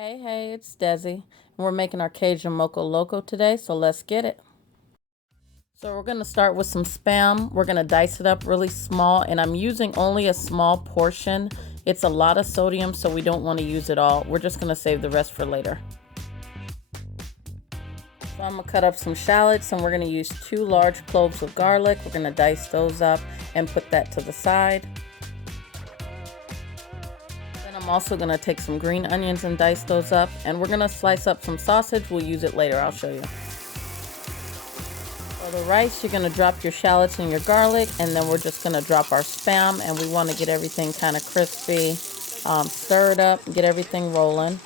Hey, it's Desi, and we're making our Cajun Moco Loco today, so let's get it. So we're going to start with some Spam. We're going to dice it up really small, and I'm using only a small portion. It's a lot of sodium, so we don't want to use it all. We're just going to save the rest for later. So I'm going to cut up some shallots, and we're going to use 2 large cloves of garlic. We're going to dice those up and put that to the side. I'm also going to take some green onions and dice those up, and we're going to slice up some sausage. We'll use it later. I'll show you. For the rice, you're going to drop your shallots and your garlic, and then we're just going to drop our Spam, and we want to get everything kind of crispy. Stir it up, get everything rolling.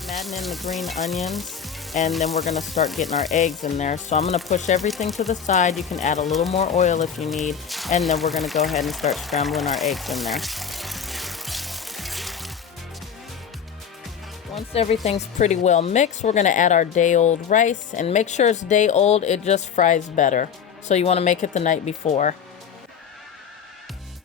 I'm adding in the green onions, and then we're going to start getting our eggs in there. So I'm going to push everything to the side. You can add a little more oil if you need, and then we're going to go ahead and start scrambling our eggs in there. Once everything's pretty well mixed, we're going to add our day-old rice, and make sure it's day-old. It just fries better, so you want to make it the night before.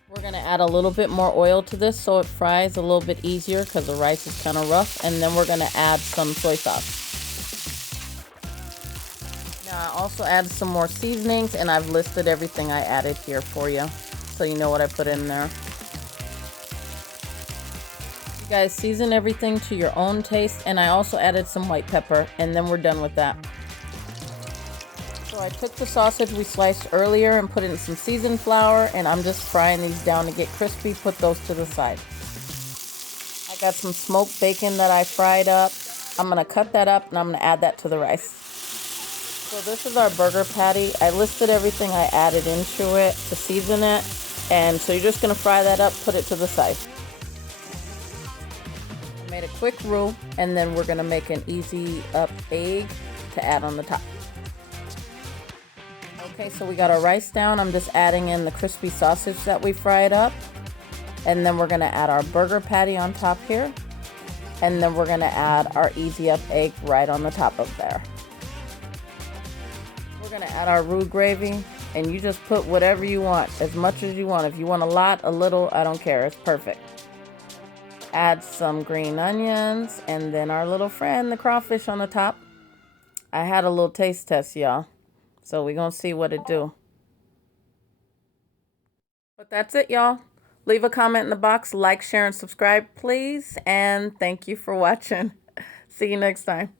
We're going to add a little bit more oil to this so it fries a little bit easier because the rice is kind of rough, and then we're going to add some soy sauce. Now I also added some more seasonings, and I've listed everything I added here for you so you know what I put in there. You guys season everything to your own taste, and I also added some white pepper, and then we're done with that. So I took the sausage we sliced earlier and put in some seasoned flour, and I'm just frying these down to get crispy. Put those to the side. I got some smoked bacon that I fried up. I'm going to cut that up, and I'm going to add that to the rice. So this is our burger patty. I listed everything I added into it to season it. And so you're just going to fry that up, put it to the side. I made a quick roux, and then we're going to make an easy up egg to add on the top. Okay, so we got our rice down. I'm just adding in the crispy sausage that we fried up. And then we're going to add our burger patty on top here. And then we're going to add our easy up egg right on the top of there. We're going to add our roux gravy, and you just put whatever you want, as much as you want. If you want a lot, a little, I don't care. It's perfect. Add some green onions, and then our little friend, the crawfish on the top. I had a little taste test, y'all. So we're going to see what it do. But that's it, y'all. Leave a comment in the box, like, share, and subscribe, please. And thank you for watching. See you next time.